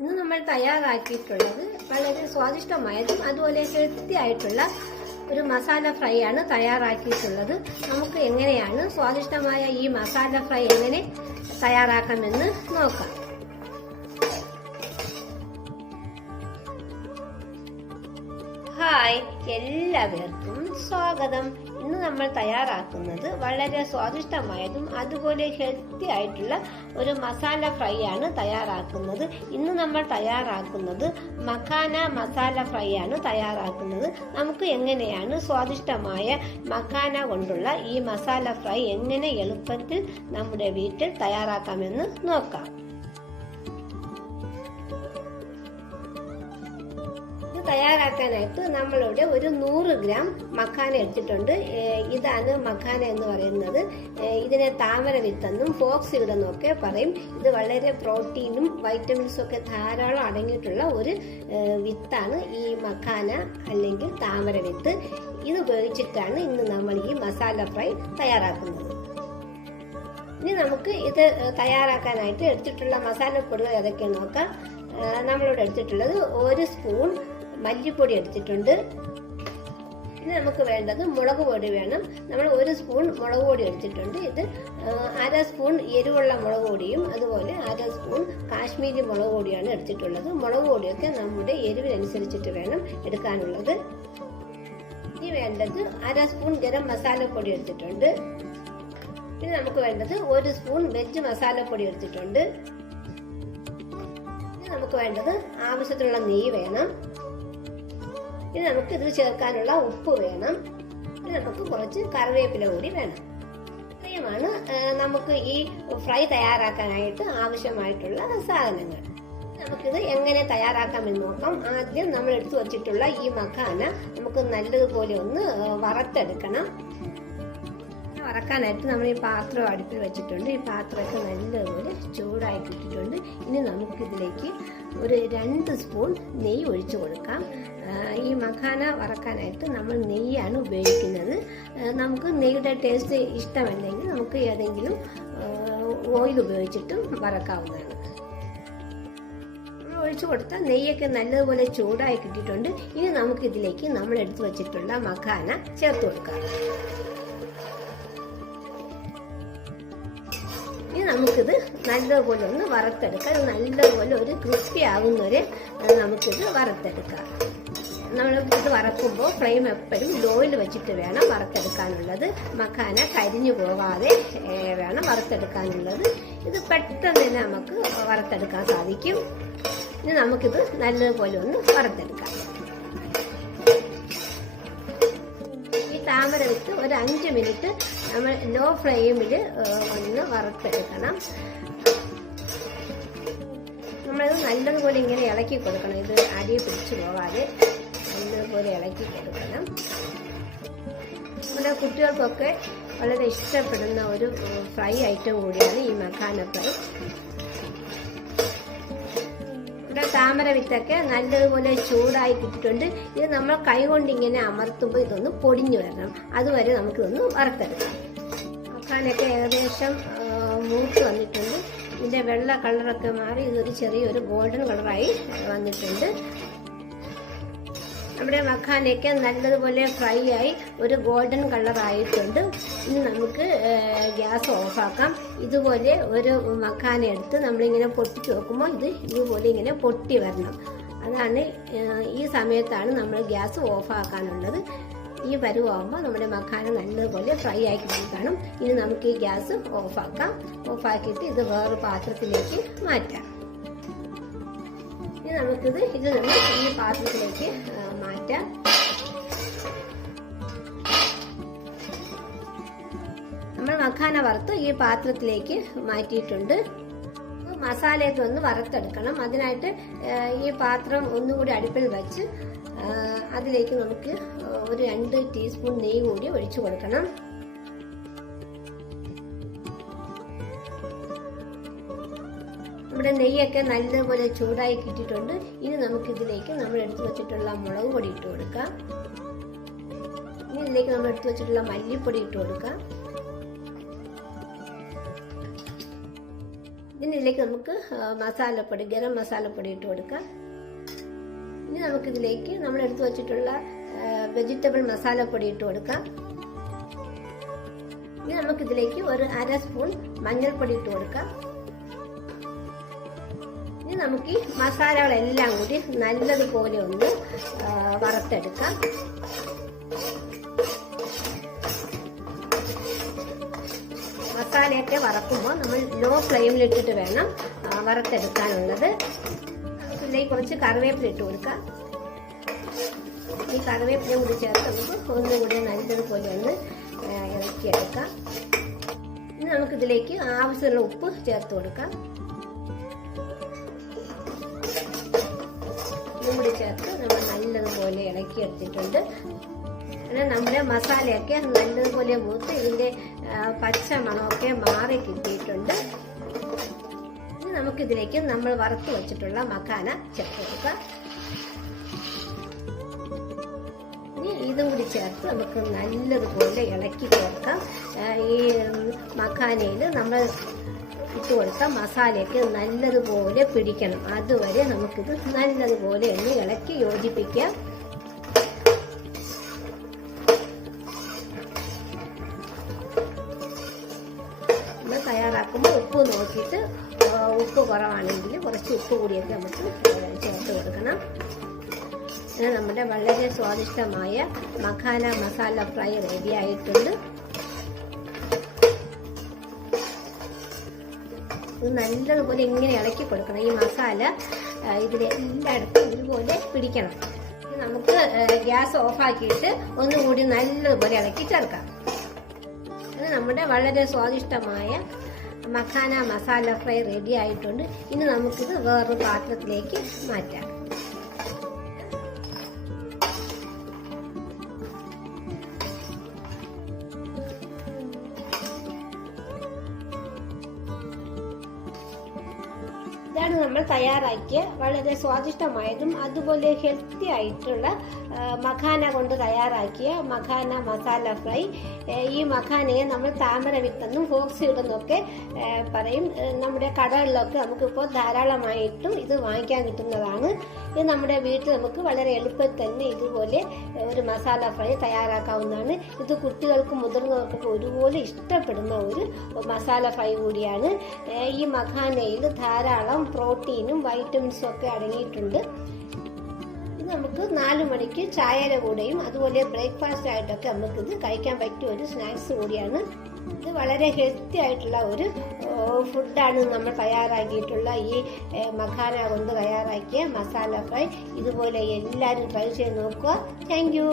ഇന്ന് നമ്മൾ തയ്യാറാക്കിയിട്ടുള്ളത് വളരെ സ്വാദിഷ്ടമായതും അതുപോലെ ഹെൽത്തി ആയിട്ടുള്ള ഒരു മസാല ഫ്രൈ ആണ് തയ്യാറാക്കിയിട്ടുള്ളത്. നമുക്ക് എങ്ങനെയാണ് സ്വാദിഷ്ടമായ ഈ മസാല ഫ്രൈ എങ്ങനെ തയ്യാറാക്കാമെന്ന് നോക്കാം. ഹായ്, എല്ലാവർക്കും സ്വാഗതം. ഇന്ന് നമ്മൾ തയ്യാറാക്കുന്നത് വളരെ സ്വാദിഷ്ടമായതും അതുപോലെ ഹെൽത്തി ആയിട്ടുള്ള ഒരു മസാല ഫ്രൈ ആണ് തയ്യാറാക്കുന്നത്. ഇന്ന് നമ്മൾ തയ്യാറാക്കുന്നത് മഖാന മസാല ഫ്രൈ ആണ് തയ്യാറാക്കുന്നത്. നമുക്ക് എങ്ങനെയാണ് സ്വാദിഷ്ടമായ മഖാന കൊണ്ടുള്ള ഈ മസാല ഫ്രൈ എങ്ങനെ എളുപ്പത്തിൽ നമ്മുടെ വീട്ടിൽ തയ്യാറാക്കാമെന്ന് നോക്കാം. തയ്യാറാക്കാനായിട്ട് നമ്മളിവിടെ ഒരു 100 ഗ്രാം മഖാന എടുത്തിട്ടുണ്ട്. ഇതാണ് മഖാന എന്ന് പറയുന്നത്. ഇതിനെ താമര വിത്തെന്നും ഫോക്സ് സീഡ് എന്നും ഒക്കെ പറയും. ഇത് വളരെ പ്രോട്ടീനും വൈറ്റമിൻസും ഒക്കെ ധാരാളം അടങ്ങിയിട്ടുള്ള ഒരു വിത്താണ് ഈ മഖാന അല്ലെങ്കിൽ താമര വിത്ത്. ഇത് ഉപയോഗിച്ചിട്ടാണ് ഇന്ന് നമ്മൾ ഈ മസാല ഫ്രൈ തയ്യാറാക്കുന്നത്. ഇനി നമുക്ക് ഇത് തയ്യാറാക്കാനായിട്ട് എടുത്തിട്ടുള്ള മസാലപ്പൊടികൾ ഏതൊക്കെയാണെന്ന് നോക്കാം. നമ്മളിവിടെ എടുത്തിട്ടുള്ളത് 1 സ്പൂൺ മല്ലിപ്പൊടി എടുത്തിട്ടുണ്ട്. ഇനി നമുക്ക് വേണ്ടത് മുളക് പൊടി വേണം. നമ്മൾ 1 സ്പൂൺ മുളക് പൊടി എടുത്തിട്ടുണ്ട്. ഇത് 1/2 സ്പൂൺ എരിവുള്ള മുളക് പൊടിയും അതുപോലെ 1/2 സ്പൂൺ കാശ്മീരി മുളക് പൊടിയാണ് എടുത്തിട്ടുള്ളത്. മുളക് പൊടിയൊക്കെ നമ്മുടെ എരിവിനനുസരിച്ചിട്ട് വേണം എടുക്കാനുള്ളത്. ഇനി വേണ്ടത് 1/2 സ്പൂൺ ഗരം മസാലപ്പൊടി എടുത്തിട്ടുണ്ട്. പിന്നെ നമുക്ക് വേണ്ടത് 1 സ്പൂൺ വെജ് മസാലപ്പൊടി എടുത്തിട്ടുണ്ട്. ഇനി നമുക്ക് വേണ്ടത് ആവശ്യത്തിനുള്ള നെയ്യ് വേണം. ഇനി നമുക്ക് ഇതിൽ ചേർക്കാനുള്ള ഉപ്പ് വേണം. ഇനി നമുക്ക് കുറച്ച് കറിവേപ്പില കൂടി വേണം. ഇത്രയുമാണ് നമുക്ക് ഈ ഫ്രൈ തയ്യാറാക്കാനായിട്ട് ആവശ്യമായിട്ടുള്ള സാധനങ്ങൾ. നമുക്കിത് എങ്ങനെ തയ്യാറാക്കാമെന്ന് നോക്കാം. ആദ്യം നമ്മൾ എടുത്തു വച്ചിട്ടുള്ള ഈ മഖാന നമുക്ക് നല്ലതുപോലെ ഒന്ന് വറുത്തെടുക്കണം. വറക്കാനായിട്ട് നമ്മൾ ഈ പാത്രം അടുപ്പിൽ വെച്ചിട്ടുണ്ട്. ഈ പാത്രമൊക്കെ നല്ലതുപോലെ ചൂടായിട്ട് ഇട്ടിട്ടുണ്ട്. ഇനി നമുക്കിതിലേക്ക് ഒരു 2 സ്പൂൺ നെയ്യ് ഒഴിച്ചു കൊടുക്കാം. ഈ മഖാന വറക്കാനായിട്ട് നമ്മൾ നെയ്യാണ് ഉപയോഗിക്കുന്നത്. നമുക്ക് നെയ്യുടെ ടേസ്റ്റ് ഇഷ്ടമല്ലെങ്കിൽ നമുക്ക് ഏതെങ്കിലും ഓയിൽ ഉപയോഗിച്ചിട്ടും വറക്കാവുന്നതാണ്. ഒഴിച്ചു കൊടുത്താൽ നെയ്യൊക്കെ നല്ലതുപോലെ ചൂടായി കിട്ടിയിട്ടുണ്ട്. ഇനി നമുക്കിതിലേക്ക് നമ്മൾ എടുത്തു വച്ചിട്ടുള്ള മഖാന ചേർത്ത് കൊടുക്കാം. ഇനി നമുക്കിത് നല്ലതുപോലെ ഒന്ന് വറുത്തെടുക്കാം. നല്ലതുപോലെ ഒരു ക്രിസ്പി ആകുന്നവരെ നമുക്കിത് വറുത്തെടുക്കാം. നമ്മൾ ഇത് വറക്കുമ്പോൾ ഫ്ലെയിം എപ്പോഴും ലോയിൽ വെച്ചിട്ട് വേണം വറുത്തെടുക്കാനുള്ളത്. മഖാന കരിഞ്ഞു പോകാതെ വേണം വറുത്തെടുക്കാനുള്ളത്. ഇത് പെട്ടെന്ന് തന്നെ നമുക്ക് വറുത്തെടുക്കാൻ സാധിക്കും. ഇനി നമുക്കിത് നല്ലതുപോലെ ഒന്ന് വറുത്തെടുക്കാം. താമര വിത്ത് ഒരു 5 മിനിറ്റ് നമ്മൾ ലോ ഫ്ലെയിമിൽ ഒന്ന് വറുത്തെടുക്കണം. നമ്മളത് നല്ലതുപോലെ ഇങ്ങനെ ഇളക്കി കൊടുക്കണം. ഇത് അടി പിടിച്ചു പോകാതെ നല്ലതുപോലെ ഇളക്കി കൊടുക്കണം. നമ്മുടെ കുട്ടികൾക്കൊക്കെ വളരെ ഇഷ്ടപ്പെടുന്ന ഒരു ഫ്രൈ ഐറ്റം കൂടിയാണ് ഈ മഖാന ഫ്രൈ. ഇവിടെ താമര വിത്തൊക്കെ നല്ലതുപോലെ ചൂടായി കിട്ടിയിട്ടുണ്ട്. ഇത് നമ്മൾ കൈകൊണ്ട് ഇങ്ങനെ അമർത്തുമ്പോൾ ഇതൊന്ന് പൊടിഞ്ഞു വരണം. അതുവരെ നമുക്കിതൊന്ന് വറുത്തെടുക്കാം. മഖാനൊക്കെ ഏകദേശം മൂത്ത് വന്നിട്ടുണ്ട്. ഇതിൻ്റെ വെള്ള കളറൊക്കെ മാറി ഇതൊരു ചെറിയൊരു ഗോൾഡൻ കളറായി വന്നിട്ടുണ്ട്. നമ്മുടെ മഖാനയൊക്കെ നല്ലതുപോലെ ഫ്രൈ ആയി ഒരു ഗോൾഡൻ കളറായിട്ടുണ്ട്. ഇനി നമുക്ക് ഗ്യാസ് ഓഫാക്കാം. ഇതുപോലെ ഒരു മഖാന എടുത്ത് നമ്മളിങ്ങനെ പൊട്ടിച്ച് നോക്കുമ്പോൾ ഇതുപോലെ ഇങ്ങനെ പൊട്ടി വരണം. അതാണ് ഈ സമയത്താണ് നമ്മൾ ഗ്യാസ് ഓഫാക്കാനുള്ളത്. ഈ പരുവാകുമ്പോൾ നമ്മുടെ മഖാന നല്ലതുപോലെ ഫ്രൈ ആക്കി കൊടുക്കണം. ഇനി നമുക്ക് ഈ ഗ്യാസ് ഓഫാക്കാം. ഓഫാക്കിയിട്ട് ഇത് വേറൊരു പാത്രത്തിലേക്ക് മാറ്റാം. ഇനി നമുക്കിത് നിന്ന് ഈ പാത്രത്തിലേക്ക് മാറ്റാം. നമ്മൾ മഖാന വറുത്ത് ഈ പാത്രത്തിലേക്ക് മാറ്റിയിട്ടുണ്ട്. മസാലയൊക്കെ ഒന്ന് വറുത്തെടുക്കണം. അതിനായിട്ട് ഈ പാത്രം ഒന്നുകൂടി അടുപ്പിൽ വെച്ച് അതിലേക്ക് നമുക്ക് ഒരു 2 ടീസ്പൂൺ നെയ്യ് കൂടി ഒഴിച്ചു കൊടുക്കണം. നമ്മുടെ നെയ്യൊക്കെ നല്ലപോലെ ചൂടായി കിട്ടിയിട്ടുണ്ട്. ഇനി നമുക്കിതിലേക്ക് നമ്മൾ എടുത്തു വെച്ചിട്ടുള്ള മുളക് പൊടി ഇട്ട് കൊടുക്കാം. ഇനി ഇതിലേക്ക് നമ്മൾ എടുത്തു വെച്ചിട്ടുള്ള മല്ലിപ്പൊടി ഇട്ട് കൊടുക്കാം. ഇതിലേക്ക് നമുക്ക് മസാലപ്പൊടി, ഗരം മസാലപ്പൊടി ഇട്ട് കൊടുക്കാം. ഇനി നമുക്കിതിലേക്ക് നമ്മൾ എടുത്തു വച്ചിട്ടുള്ള വെജിറ്റബിൾ മസാലപ്പൊടി ഇട്ട് കൊടുക്കാം. ഇനി നമുക്കിതിലേക്ക് ഒരു 1/2 സ്പൂൺ മഞ്ഞൾപ്പൊടി ഇട്ട് കൊടുക്കാം. ഇനി നമുക്ക് ഈ മസാലകളെല്ലാം കൂടി നല്ലതുപോലെ ഒന്ന് വറുത്തെടുക്കാം. മസാലയൊക്കെ വറക്കുമ്പോൾ നമ്മൾ ലോ ഫ്ലെയിമിലിട്ടിട്ട് വേണം വറുത്തെടുക്കാനുള്ളത്. ഇതിലേക്ക് കുറച്ച് കറിവേപ്പില ഇട്ട് കൊടുക്കാം. ഈ കറിവേപ്പിലയും കൂടി ചേർത്ത് നമുക്ക് ഒന്നുകൂടി നല്ലതുപോലെ ഒന്ന് ഇളക്കിയെടുക്കാം. ഇനി നമുക്കിതിലേക്ക് ആവശ്യമുള്ള ഉപ്പ് ചേർത്ത് കൊടുക്കാം. ഇതും കൂടി ചേർത്ത് നമ്മൾ നല്ലതുപോലെ ഇളക്കിയെടുത്തിട്ടുണ്ട്. അങ്ങനെ നമ്മുടെ മസാലയൊക്കെ നല്ലതുപോലെ മൂത്ത് ഇതിൻ്റെ പച്ച മണമൊക്കെ മാറി കിട്ടിയിട്ടുണ്ട്. ഇനി നമുക്കിതിലേക്ക് നമ്മൾ വറുത്ത് വെച്ചിട്ടുള്ള മഖാന ചേർത്ത് കൊടുക്കാം. ഇനി ഇതും കൂടി ചേർത്ത് നമുക്ക് നല്ലതുപോലെ ഇളക്കി ചേർക്കാം. ഈ മഖാനയിൽ നമ്മൾ ഇട്ട് കൊടുത്ത മസാലയൊക്കെ നല്ലതുപോലെ പിടിക്കണം. അതുവരെ നമുക്കിത് നല്ലതുപോലെ ഒന്ന് ഇളക്കി യോജിപ്പിക്കാം. നമ്മൾ തയ്യാറാക്കുമ്പോൾ ഉപ്പ് നോക്കിയിട്ട് ഉപ്പ് കുറവാണെങ്കിൽ കുറച്ച് ഉപ്പ് കൂടിയൊക്കെ നമുക്ക് ചേർത്ത് കൊടുക്കണം. നമ്മുടെ വളരെ സ്വാദിഷ്ടമായ മഖാന മസാല ഫ്രൈ റെഡി ആയിട്ടുണ്ട്. നല്ലതുപോലെ ഇങ്ങനെ ഇളക്കി കൊടുക്കണം. ഈ മസാല ഇതിലെല്ലായിടത്തും ഇതുപോലെ പിടിക്കണം. നമുക്ക് ഗ്യാസ് ഓഫാക്കിയിട്ട് ഒന്നുകൂടി നല്ലതുപോലെ ഇളക്കി ചേർക്കാം. അത് നമ്മുടെ വളരെ സ്വാദിഷ്ടമായ മഖാന മസാല ഫ്രൈ റെഡി ആയിട്ടുണ്ട്. ഇനി നമുക്കിത് വേറൊരു പാത്രത്തിലേക്ക് മാറ്റാം. ഇതാണ് നമ്മൾ തയ്യാറാക്കിയ വളരെ സ്വാദിഷ്ടമായതും അതുപോലെ ഹെൽത്തി ആയിട്ടുള്ള മഖാന കൊണ്ട് തയ്യാറാക്കിയ മഖാന മസാല ഫ്രൈ. ഈ മഖാനയെ നമ്മൾ താമര വിത്തെന്നും ഫോക്സ് ഇടുന്നൊക്കെ പറയും. നമ്മുടെ കടകളിലൊക്കെ നമുക്കിപ്പോൾ ധാരാളമായിട്ടും ഇത് വാങ്ങിക്കാൻ കിട്ടുന്നതാണ്. ഇത് നമ്മുടെ വീട്ടിൽ നമുക്ക് വളരെ എളുപ്പത്തിൽ തന്നെ ഇതുപോലെ ഒരു മസാല ഫ്രൈ തയ്യാറാക്കാവുന്നതാണ്. ഇത് കുട്ടികൾക്കും മുതിർന്നവർക്കൊക്കെ ഒരുപോലെ ഇഷ്ടപ്പെടുന്ന ഒരു മസാല ഫ്രൈ കൂടിയാണ്. ഈ മഖാനയിൽ ധാരാളം പ്രോട്ടീനും വൈറ്റമിൻസും ഒക്കെ അടങ്ങിയിട്ടുണ്ട്. ഇത് നമുക്ക് 4 മണിക്ക് ചായയുടെ കൂടെയും അതുപോലെ ബ്രേക്ക്ഫാസ്റ്റ് ആയിട്ടൊക്കെ നമുക്കിത് കഴിക്കാൻ പറ്റിയ ഒരു സ്നാക്സ് കൂടിയാണ്. ഇത് വളരെ ഹെൽത്തി ആയിട്ടുള്ള ഒരു ഫുഡാണ് നമ്മൾ തയ്യാറാക്കിയിട്ടുള്ള ഈ മഖാന കൊണ്ട് തയ്യാറാക്കിയ മസാല ഫ്രൈ. ഇതുപോലെ എല്ലാവരും ട്രൈ ചെയ്ത് നോക്കുക. Thank you.